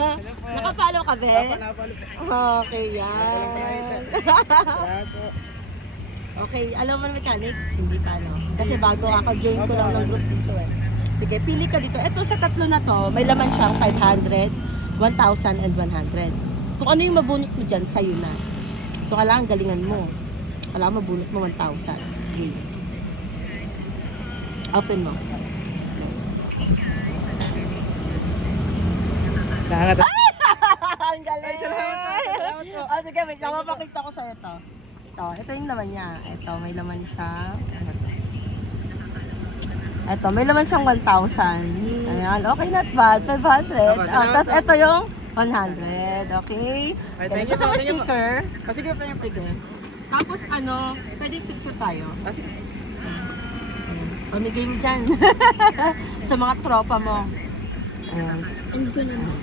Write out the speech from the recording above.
Nakapalo ka, be? Napalo po. Okay, yan. Salamat po. Okay, alam mo mechanics? Hindi pa, no? Kasi bago ako, join ko lang ng group dito eh. Sige, pili ka dito. Ito sa tatlo na to, may laman siyang 500, 1,000, and 100. Kung ano yung mabunot mo dyan, sa'yo na. So, kailangan galingan mo. Kailangan mabunot mo 1,000. Okay. Open mo. Nakakata. Ang galing! Ay, salamat po. Salamat po. Oh, sige, wait lang. Mapakita ko sa'yo ito. Ito yung laman niya. Ito, may laman siya. Ito, may laman siyang 1,000. Ayan, okay, not bad. 500. Tapos ito yung 100. Okay? Ay, thank you Gusto po, mo thank you po. sticker? Sige pa yung Sige. Tapos pwede picture tayo. Sige. Pamigay mo dyan. Sa mga tropa mo. Ayan. Hindi ko naman.